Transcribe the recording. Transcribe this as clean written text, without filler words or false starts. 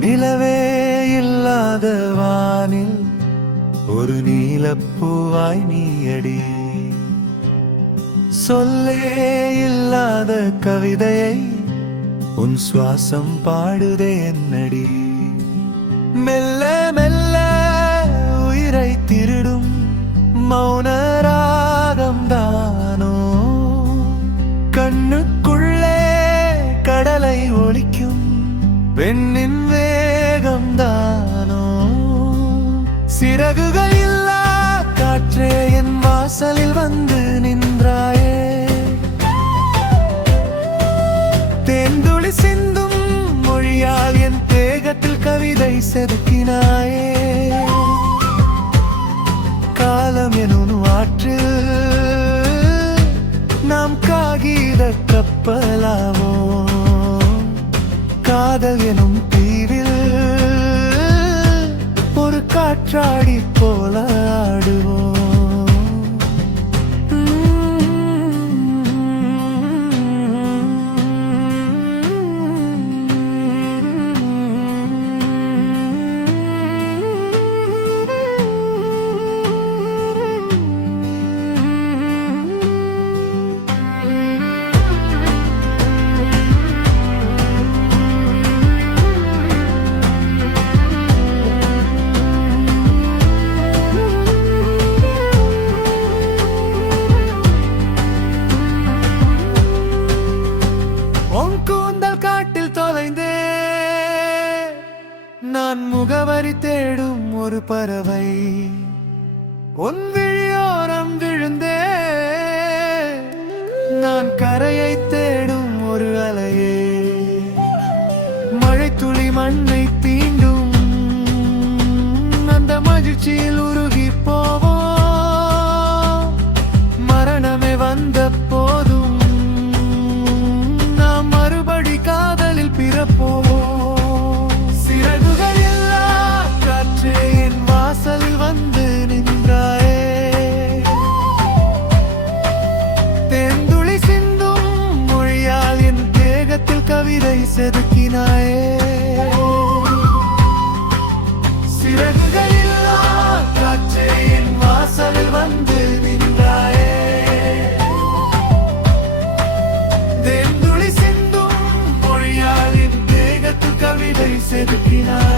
நிலவே இல்லாத வானில் ஒரு நீலப்பூவாய் நீயடி. சொல்லே இல்லாத கவிதையை உன் சுவாசம் பாடுதே என்னடி. மெல்ல மெல்ல உயிரை திருடும் மௌன ராகம் தானோ, கண்ணுக்குள்ளே கடலை ஒலிக்கும் பெண்ணின் வேகம் தானோ. சிறகுகள் இல்லா காற்றே என் வாசலில் வந்து நின்றாயே. தேன்துளி சிந்தும் மொழியால் என் தேகத்தில் கவிதை செதுக்கினாயே. காலம் எனும் ஆற்றில் நாம் காகித கப்பலாவோ, காதல் எனும் தீவில் ஒரு காற்றாடி போல ஆடுவோம். நான் முகவரி தேடும் ஒரு பறவை, உன் விழியோரம் விழுந்தே. நான் கரையை தேடும் ஒரு அலையே, மழை துளி மண்ணை தீண்டும் அந்த மகிழ்ச்சியில் உருகி போவோம். மரணமே வந்த போதும் நாம் மறுபடி காதலில் பிறப்போம். வந்து நின்றாயே. தேன்துளி சிந்தும் மொழியால் என் தேகத்தில் கவிதை செதுக்கினாயே. சிறகுகள் இல்லா காற்றே என் வாசலில் வந்து நின்றாயே. தேன்துளி சிந்தும் மொழியால் என் தேகத்தில் கவிதை செதுக்கினாயே.